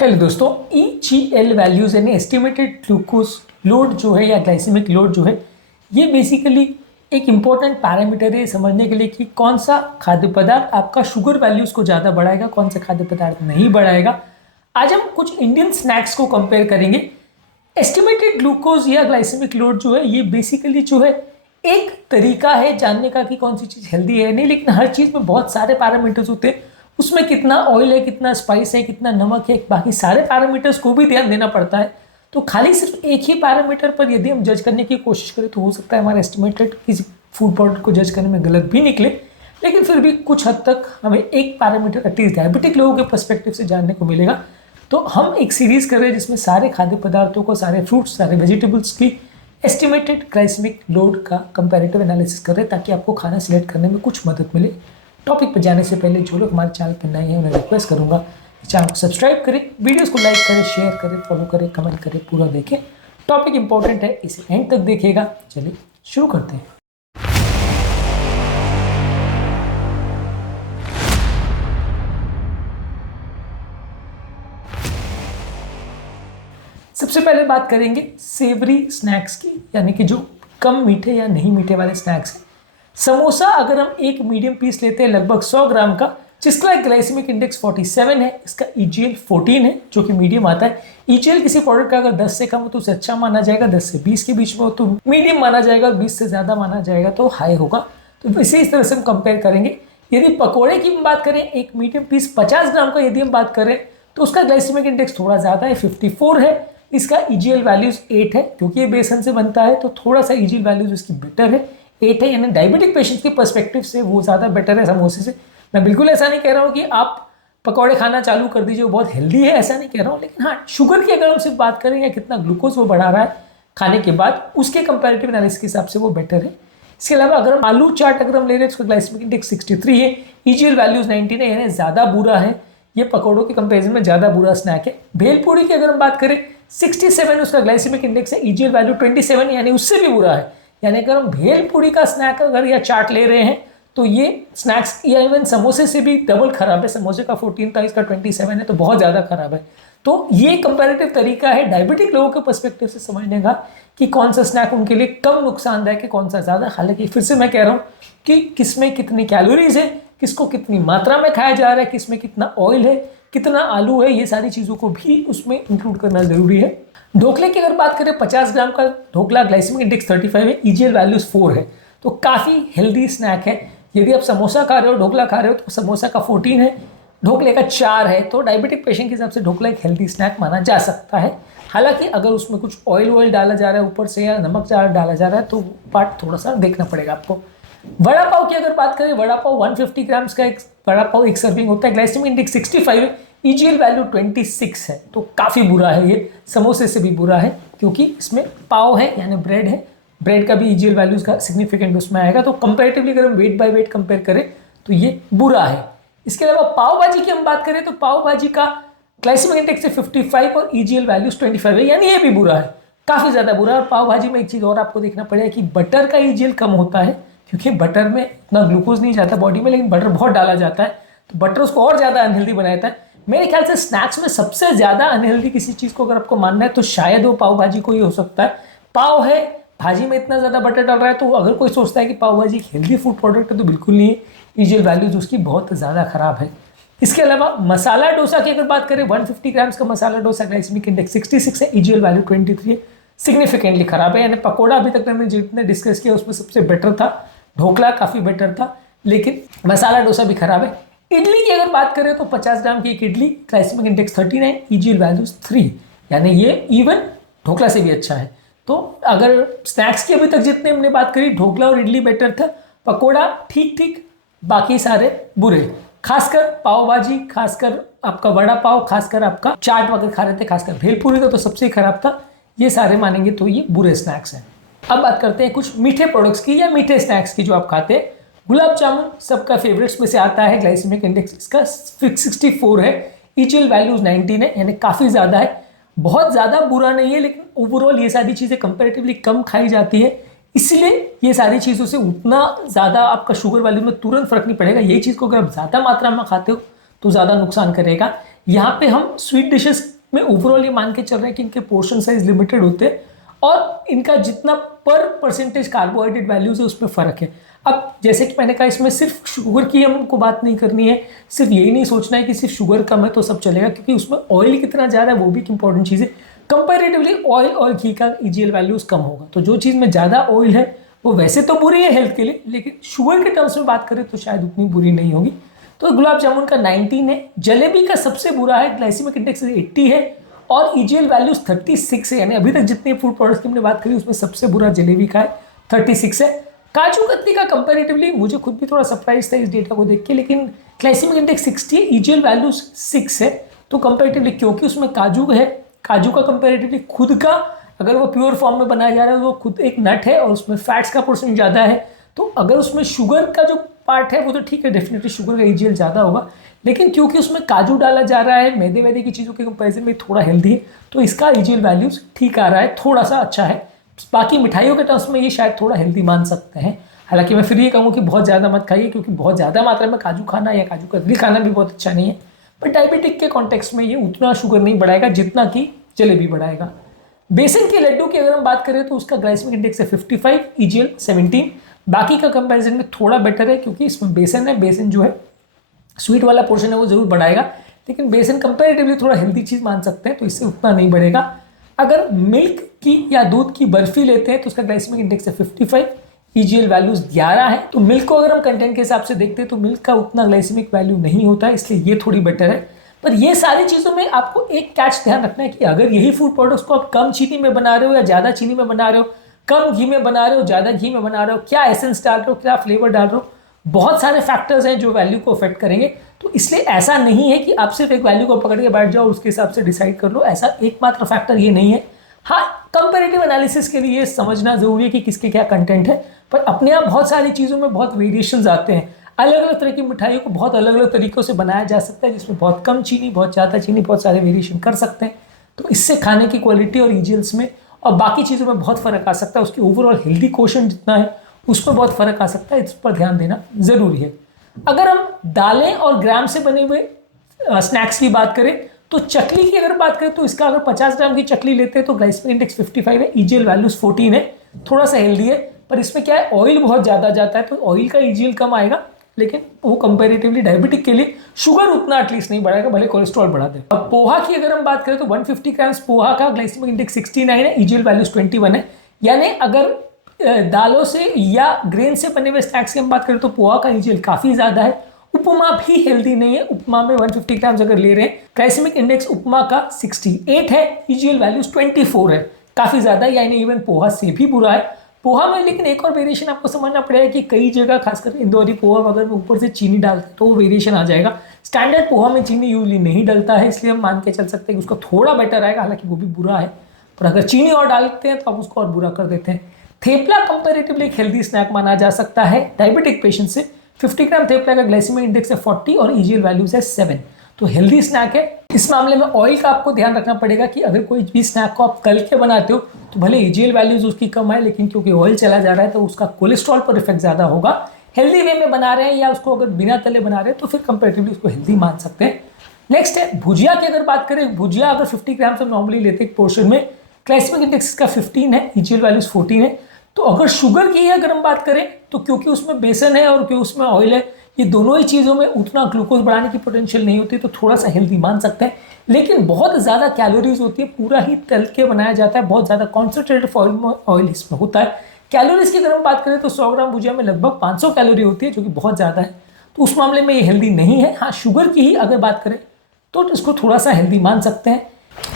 Hello दोस्तों, EGL values यानी estimated glucose load जो है या ग्लाइसेमिक लोड जो है, ये बेसिकली एक इम्पॉर्टेंट पैरामीटर है समझने के लिए कि कौन सा खाद्य पदार्थ आपका शुगर वैल्यूज़ को ज़्यादा बढ़ाएगा, कौन सा खाद्य पदार्थ नहीं बढ़ाएगा। आज हम कुछ इंडियन स्नैक्स को कंपेयर करेंगे। एस्टिमेटेड ग्लूकोज या ग्लाइसेमिक लोड जो है, ये बेसिकली जो है एक तरीका है जानने का कि कौन सी चीज़ हेल्दी है नहीं, लेकिन हर चीज़ में बहुत सारे पैरामीटर्स होते हैं। उसमें कितना ऑयल है, कितना स्पाइस है, कितना नमक है, बाकी सारे पैरामीटर्स को भी ध्यान देना पड़ता है। तो खाली सिर्फ एक ही पैरामीटर पर यदि हम जज करने की कोशिश करें तो हो सकता है हमारा एस्टिमेटेड किसी फूड प्रोडक्ट को जज करने में गलत भी निकले, लेकिन फिर भी कुछ हद तक हमें एक पैरामीटर एटलीस्ट डायबिटिक लोगों के पर्सपेक्टिव से जानने को मिलेगा। तो हम एक सीरीज़ कर रहे हैं जिसमें सारे खाद्य पदार्थों को, सारे फ्रूट्स, सारे वेजिटेबल्स की एस्टिमेटेड ग्लाइसेमिक लोड का कंपैरेटिव एनालिसिस कर रहे हैं ताकि आपको खाना सिलेक्ट करने में कुछ मदद मिले। टॉपिक पर जाने से पहले जो लोग हमारे चैनल पर नए हैं उन्हें रिक्वेस्ट करूंगा कि चैनल को सब्सक्राइब करें, वीडियोस को लाइक करें, शेयर करें, फॉलो करें, कमेंट करें, पूरा देखें। टॉपिक इंपॉर्टेंट है, इसे एंड तक देखिएगा। चलिए शुरू करते हैं। सबसे पहले बात करेंगे सेवरी स्नैक्स की, यानी कि जो कम मीठे या नहीं मीठे वाले स्नैक्स हैं। समोसा अगर हम एक मीडियम पीस लेते हैं लगभग 100 ग्राम का, जिसका ग्लाइसेमिक इंडेक्स 47 है, इसका EGL 14 है जो कि मीडियम आता है। EGL किसी प्रोडक्ट का अगर 10 से कम हो तो उसे अच्छा माना जाएगा, 10 से 20 के बीच में हो तो मीडियम माना जाएगा, 20 से ज़्यादा माना जाएगा तो हाई होगा। तो इसे इस तरह से हम कंपेयर करेंगे। यदि पकौड़े की बात करें, एक मीडियम पीस 50 ग्राम का यदि हम बात करें तो उसका ग्लाइसेमिक इंडेक्स थोड़ा ज़्यादा है, 54 है। इसका EGL वैल्यूज़ 8 है, क्योंकि ये बेसन से बनता है तो थोड़ा सा EGL वैल्यूज़ उसकी बेटर है, 8 है। यानी डायबिटिक पेशेंट के पर्सपेक्टिव से वो ज़्यादा बेटर है समोसे से। मैं बिल्कुल ऐसा नहीं कह रहा हूँ कि आप पकौड़े खाना चालू कर दीजिए, वो बहुत हेल्दी है, ऐसा नहीं कह रहा हूँ, लेकिन हाँ, शुगर की अगर हम सिर्फ बात करें या कितना ग्लूकोज वो बढ़ा रहा है खाने के बाद, उसके कंपैरेटिव एनालिसिस के हिसाब से वो बेटर है। इसके अलावा अगर हम आलू चाट अगर हम ले रहे हैं, उसका ग्लाइसेमिक इंडेक्स 63 है, EGL वैल्यूज़ 19 है, यानी ज़्यादा बुरा है। ये पकौड़ों के कंपेरिजन में ज़्यादा बुरा स्नैक है। भेलपूरी की अगर हम बात करें, 67 उसका ग्लाइसेमिक इंडेक्स है, EGL वैल्यू 27 यानी उससे भी बुरा है। यानी अगर हम भेलपूरी का स्नैक अगर या चाट ले रहे हैं तो ये स्नैक्स या इवन समोसे से भी डबल खराब है। समोसे का 14 था, इसका 27 है, तो बहुत ज़्यादा खराब है। तो ये कंपैरेटिव तरीका है डायबिटिक लोगों के पर्सपेक्टिव से समझने का कि कौन सा स्नैक उनके लिए कम नुकसानदायक है, कौन सा ज़्यादा। हालांकि फिर से मैं कह रहा हूँ कि किसमें कितनी कैलोरीज है, किसको कितनी मात्रा में खाया जा रहा है, किसमें कितना ऑयल है, कितना आलू है, ये सारी चीज़ों को भी उसमें इंक्लूड करना ज़रूरी है। ढोकले की अगर बात करें, 50 ग्राम का ढोकला, ग्लाइसेमिक इंडेक्स 35 है, EGL वैल्यूज़ 4 है, तो काफ़ी हेल्दी स्नैक है। यदि आप समोसा खा रहे हो, ढोकला खा रहे हो, तो समोसा का 14 है, ढोकले का 4 है, तो डायबिटिक पेशेंट के हिसाब से ढोकला एक हेल्दी स्नैक माना जा सकता है। हालांकि अगर उसमें कुछ ऑयल डाला जा रहा है ऊपर से या नमक डाला जा रहा है तो पार्ट थोड़ा सा देखना पड़ेगा आपको। वड़ा पाव की अगर बात करें, वड़ा पाव 150 ग्राम्स का एक वड़ा पाव एक सर्विंग होता है, ग्लाइसेमिक इंडेक्स 65 है, EGL वैल्यू 26 है, तो काफ़ी बुरा है। ये समोसे से भी बुरा है क्योंकि इसमें पाव है यानी ब्रेड है, ब्रेड का भी EGL वैल्यूज़ का सिग्निफिकेंट उसमें आएगा। तो कंपैरेटिवली अगर हम वेट बाय वेट कंपेयर करें तो ये बुरा है। इसके अलावा पाव भाजी की हम बात करें तो पाव भाजी का ग्लाइसेमिक इंडेक्स है 55 और EGL वैल्यूज़ 25 है, यानी ये भी बुरा है, काफ़ी ज़्यादा बुरा है। और पाव भाजी में एक चीज़ और आपको देखना पड़ेगा कि बटर का EGL कम होता है, क्योंकि बटर में इतना ग्लूकोज नहीं जाता बॉडी में, लेकिन बटर बहुत डाला जाता है, तो बटर उसको और ज़्यादा अनहेल्दी बनाता है। मेरे ख्याल से स्नैक्स में सबसे ज़्यादा अनहेल्दी किसी चीज़ को अगर आपको मानना है तो शायद वो पाव भाजी को ही हो सकता है। पाव है, भाजी में इतना ज़्यादा बटर डाल रहा है, तो अगर कोई सोचता है कि पाव भाजी एक हेल्दी फूड प्रोडक्ट है तो बिल्कुल नहीं है। EGL वैल्यूज उसकी बहुत ज़्यादा खराब है। इसके अलावा मसाला डोसा की अगर बात करें, 150 ग्राम्स का मसाला डोसा, ग्लाइसेमिक इंडेक्स 66 है, EGL वैल्यू 23 है, सिग्निफिकेंटली खराब है। यानी पकौड़ा अभी तक मैंने जितने डिस्कस किया उसमें सबसे बेटर था, ढोकला काफ़ी बेटर था, लेकिन मसाला डोसा भी खराब है। इडली की अगर बात करें तो 50 ग्राम की एक idli, glycemic index 39, EGL values 3, यानी ये इवन ढोकला से भी अच्छा है। तो अगर स्नैक्स की अभी तक जितने हमने बात करी, ढोकला और इडली बेटर था, पकोड़ा ठीक ठीक, बाकी सारे बुरे। खासकर पाव भाजी, खासकर आपका वड़ा पाव, खासकर आपका चाट वगैरह खा रहे थे, खासकर भेलपूरी का तो सबसे खराब था। ये सारे मानेंगे तो ये बुरे स्नैक्स हैं। अब बात करते हैं कुछ मीठे प्रोडक्ट्स की या मीठे स्नैक्स की जो आप खाते हैं। गुलाब जामुन सबका फेवरेट्स में से आता है, ग्लाइसेमिक इंडेक्स इसका 64 है, EGL वैल्यूज 19 है, यानी काफ़ी ज़्यादा है। बहुत ज़्यादा बुरा नहीं है, लेकिन ओवरऑल ये सारी चीज़ें कंपैरेटिवली कम खाई जाती है, इसलिए ये सारी चीज़ों से उतना ज़्यादा आपका शुगर वैल्यू में तुरंत फर्क नहीं पड़ेगा। यही चीज़ को अगर आप ज़्यादा मात्रा में खाते हो तो ज़्यादा नुकसान करेगा। यहाँ पे हम स्वीट डिशेस में ओवरऑल ये मान के चल रहे हैं कि इनके पोर्शन साइज लिमिटेड होते हैं और इनका जितना पर परसेंटेज कार्बोहाइड्रेट वैल्यूज है उसमें फ़र्क है। अब जैसे कि मैंने कहा, इसमें सिर्फ शुगर की हमको बात नहीं करनी है, सिर्फ यही नहीं सोचना है कि सिर्फ शुगर कम है तो सब चलेगा, क्योंकि उसमें ऑयल कितना ज़्यादा है वो भी एक इंपॉर्टेंट चीज़ है। कंपैरेटिवली ऑयल और घी का ईजीएल वैल्यूज़ कम होगा, तो जो चीज़ में ज़्यादा ऑयल है वो वैसे तो बुरी है हेल्थ के लिए, लेकिन शुगर के टर्म्स में बात करें तो शायद उतनी बुरी नहीं होगी। तो गुलाब जामुन का 19 है, जलेबी का सबसे बुरा है, ग्लाइसेमिक इंडेक्स 80 है और ईजीएल वैल्यूज 36 है, यानी अभी तक जितने फूड प्रोडक्ट्स की हमने बात करी उसमें सबसे बुरा जलेबी का है, 36 है। काजू कतली का कंपैरेटिवली मुझे खुद भी थोड़ा सरप्राइज था इस डेटा को देख के, लेकिन ग्लाइसेमिक इंडेक्स 60 है, ईजीएल वैल्यूज 6 है, तो कंपैरेटिवली क्योंकि उसमें काजू है, काजू का कंपैरेटिवली खुद का अगर वो प्योर फॉर्म में बनाया जा रहा है वो खुद एक नट है और उसमें फैट्स का पोर्शन ज़्यादा है, तो अगर उसमें शुगर का जो पार्ट है वो तो ठीक है, डेफिनेटली शुगर का ईजीएल ज़्यादा होगा, लेकिन क्योंकि उसमें काजू डाला जा रहा है, मैदे वैदे की चीज़ों के कंपैरिजन में थोड़ा हेल्दी है, तो इसका ईजीएल वैल्यूज ठीक आ रहा है, थोड़ा सा अच्छा है। बाकी मिठाइयों के टर्म्स में ये शायद थोड़ा हेल्दी मान सकते हैं। हालांकि मैं फिर ये कहूँगा कि बहुत ज़्यादा मत खाइए, क्योंकि बहुत ज़्यादा मात्रा में काजू खाना या काजू कतली खाना भी बहुत अच्छा नहीं है, बट डायबिटिक के कॉन्टेक्स्ट में ये उतना शुगर नहीं बढ़ाएगा जितना कि जलेबी बढ़ाएगा। बेसन के लड्डू की अगर हम बात करें तो उसका ग्लाइसेमिक इंडेक्स है 55, ईजीएल 17। बाकी का कंपैरिजन में थोड़ा बेटर है क्योंकि इसमें बेसन है, बेसन जो है स्वीट वाला पोर्शन है वो जरूर बढ़ाएगा, लेकिन बेसन कंपैरेटिवली थोड़ा हेल्दी चीज़ मान सकते हैं, तो इससे उतना नहीं बढ़ेगा। अगर मिल्क की या दूध की बर्फी लेते हैं तो उसका ग्लाइसेमिक इंडेक्स है 55, ईजीएल वैल्यूज 11 है। तो मिल्क को अगर हम कंटेंट के हिसाब से देखते हैं तो मिल्क का उतना ग्लाइसेमिक वैल्यू नहीं होता है, इसलिए ये थोड़ी बेटर है। पर ये सारी चीज़ों में आपको एक कैच ध्यान रखना है कि अगर यही फूड प्रोडक्ट्स को आप कम चीनी में बना रहे हो या ज़्यादा चीनी में बना रहे हो, कम घी में बना रहे हो, ज़्यादा घी में बना रहे हो, क्या एसेंस डाल रहे हो, क्या फ्लेवर डाल रहे हो, बहुत सारे फैक्टर्स हैं जो वैल्यू को अफेक्ट करेंगे। तो इसलिए ऐसा नहीं है कि आप सिर्फ एक वैल्यू को पकड़ के बैठ जाओ उसके हिसाब से डिसाइड कर लो, ऐसा एकमात्र फैक्टर ये नहीं है। हाँ, कंपेरेटिव एनालिसिस के लिए ये समझना जरूरी है कि किसके क्या कंटेंट है, पर अपने आप बहुत सारी चीज़ों में बहुत वेरिएशंस आते हैं। अलग अलग तरह की मिठाइयों को बहुत अलग अलग तरीक़ों से बनाया जा सकता है, जिसमें बहुत कम चीनी, बहुत ज़्यादा चीनी, बहुत सारे वेरिएशन कर सकते हैं। तो इससे खाने की क्वालिटी और ईजीएल्स में और बाकी चीज़ों में बहुत फ़र्क आ सकता है, उसकी ओवरऑल हेल्दी क्वोशंट जितना है उस पर बहुत फ़र्क आ सकता है, इस पर ध्यान देना ज़रूरी है। अगर हम दालें और ग्राम से बने हुए स्नैक्स की बात करें तो चकली की अगर बात करें तो इसका अगर 50 ग्राम की चकली लेते हैं तो ग्लाइसेमिक इंडेक्स 55 है, ईजीएल वैल्यूज 14 है, थोड़ा सा हेल्दी है, पर इसमें क्या है ऑयल बहुत ज़्यादा जाता है तो ऑयल का ईजीएल कम आएगा, लेकिन वो कंपैरेटिवली डायबिटिक के लिए शुगर उतना एटलीस्ट नहीं बढ़ाएगा, भले कोलेस्ट्रॉल बढ़ा दे। अब पोहा की अगर हम बात करें तो 150 ग्राम्स पोहा का ग्लाइसेमिक इंडेक्स 69 है, ईजीएल वैल्यूज 21 है। यानी अगर दालों से या ग्रेन से बने हुए स्नैक्स की हम बात करें तो पोहा का ईजीएल काफ़ी ज़्यादा है। उपमा भी हेल्दी नहीं है, उपमा में 150 ग्राम्स अगर ले रहे हैं, ग्लाइसेमिक इंडेक्स उपमा का 68 है, ईजीएल वैल्यूज 24 है, काफ़ी ज़्यादा, यानी इवन पोहा से भी बुरा है। पोहा में लेकिन एक और वेरिएशन आपको समझना पड़ेगा कि कई जगह खासकर इंदौरी पोहा अगर में ऊपर से चीनी डालते हैं तो वो वेरिएशन आ जाएगा। स्टैंडर्ड पोहा में चीनी यूजली नहीं डलता है, इसलिए हम मान के चल सकते हैं कि उसका थोड़ा बेटर आएगा, हालांकि वो भी बुरा है, पर अगर चीनी और डालते हैं तो आप उसको और बुरा कर देते हैं। थेपला कंपैरेटिवली एक हेल्दी स्नैक माना जा सकता है डायबिटिक पेशेंट से। 50 ग्राम थेपला का ग्लाइसेमिक इंडेक्स है 40 और ईजीएल वैल्यूज है 7, तो हेल्दी स्नैक है। इस मामले में ऑयल का आपको ध्यान रखना पड़ेगा कि अगर कोई भी स्नैक को आप तल के बनाते हो तो भले ईजीएल वैल्यूज उसकी कम है, लेकिन क्योंकि ऑयल चला जा रहा है तो उसका कोलेस्ट्रॉल पर इफेक्ट ज़्यादा होगा। हेल्दी वे में बना रहे हैं या उसको अगर बिना तले बना रहे हैं तो फिर कंपेरेटिवली उसको हेल्दी मान सकते हैं। नेक्स्ट है भुजिया की अगर बात करें, भुजिया अगर 50 ग्राम से नॉर्मली लेते हैं पोर्शन में, ग्लाइसेमिक इंडेक्स का 15 है, ईजीएल वैल्यूज 14 है। तो अगर शुगर की अगर हम बात करें तो क्योंकि उसमें बेसन है और क्योंकि उसमें ऑयल है, ये दोनों ही चीज़ों में उतना ग्लूकोज बढ़ाने की पोटेंशियल नहीं होती, तो थोड़ा सा हेल्दी मान सकते हैं, लेकिन बहुत ज़्यादा कैलोरीज होती है, पूरा ही तल के बनाया जाता है, बहुत ज़्यादा कॉन्सेंट्रेटेड ऑयल इसमें होता है। कैलोरीज की अगर हम बात करें तो 100 ग्राम भुजिया में लगभग 500 कैलोरी होती है, जो कि बहुत ज़्यादा है, तो उस मामले में ये हेल्दी नहीं है। हाँ, शुगर की ही अगर बात करें तो इसको थोड़ा सा हेल्दी मान सकते हैं।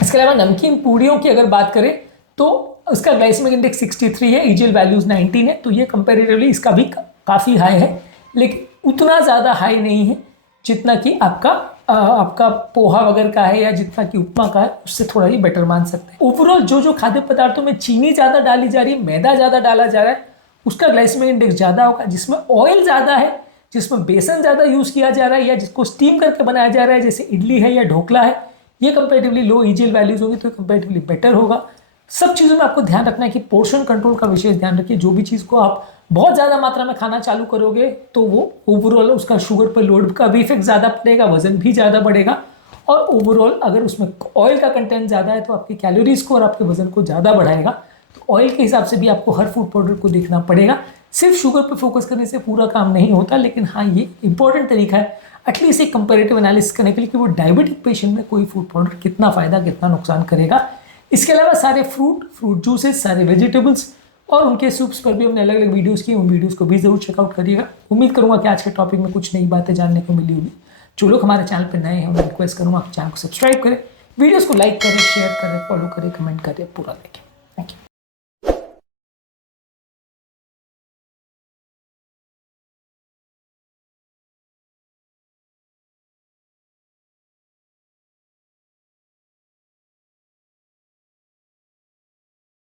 इसके अलावा नमकीन पूड़ियों की अगर बात करें तो उसका ग्लाइसेमिक इंडेक्स 63 है, ईजीएल वैल्यूज 19 है, तो ये कंपेरेटिवली इसका भी काफ़ी हाई है, लेकिन उतना ज़्यादा हाई नहीं है जितना कि आपका पोहा वगैरह का है या जितना कि उपमा का है, उससे थोड़ा ही बेटर मान सकते हैं। ओवरऑल जो खाद्य पदार्थों में चीनी ज़्यादा डाली जा रही है, मैदा ज़्यादा डाला जा रहा है, उसका ग्लाइसेमिक इंडेक्स ज़्यादा होगा। जिसमें ऑयल ज़्यादा है, जिसमें बेसन ज़्यादा यूज़ किया जा रहा है या जिसको स्टीम करके बनाया जा रहा है, जैसे इडली है या ढोकला है, ये कंपेरेटिवली लो ईजीएल वैल्यूज होगी, तो कंपेरेटिवली बेटर होगा। सब चीज़ों में आपको ध्यान रखना है कि पोर्शन कंट्रोल का विशेष ध्यान रखिए। जो भी चीज़ को आप बहुत ज़्यादा मात्रा में खाना चालू करोगे तो वो ओवरऑल उसका शुगर पर लोड का भी इफेक्ट ज़्यादा पड़ेगा, वजन भी ज़्यादा बढ़ेगा और ओवरऑल अगर उसमें ऑयल का कंटेंट ज़्यादा है तो आपकी कैलोरीज को और आपके वजन को ज़्यादा बढ़ाएगा। तो ऑयल के हिसाब से भी आपको हर फूड प्रोडक्ट को देखना पड़ेगा। सिर्फ शुगर पे फोकस करने से पूरा काम नहीं होता, लेकिन हाँ ये इंपॉर्टेंट तरीका है एटलीस्ट एक कंपेरेटिव एनालिसिस करने के लिए कि वो डायबिटिक पेशेंट में कोई फूड प्रोडक्ट कितना फ़ायदा कितना नुकसान करेगा। इसके अलावा सारे फ्रूट जूसेस, सारे वेजिटेबल्स और उनके सूप्स पर भी हमने अलग अलग वीडियोस की, उन वीडियोस को भी जरूर चेकआउट करिएगा। उम्मीद करूंगा कि आज के टॉपिक में कुछ नई बातें जानने को मिली होगी। जो लोग हमारे चैनल पर नए हैं उन्हें रिक्वेस्ट करूंगा आप चैनल को सब्सक्राइब करें, वीडियोस को लाइक करें, शेयर करें, फॉलो करें, कमेंट करें, पूरा देखें।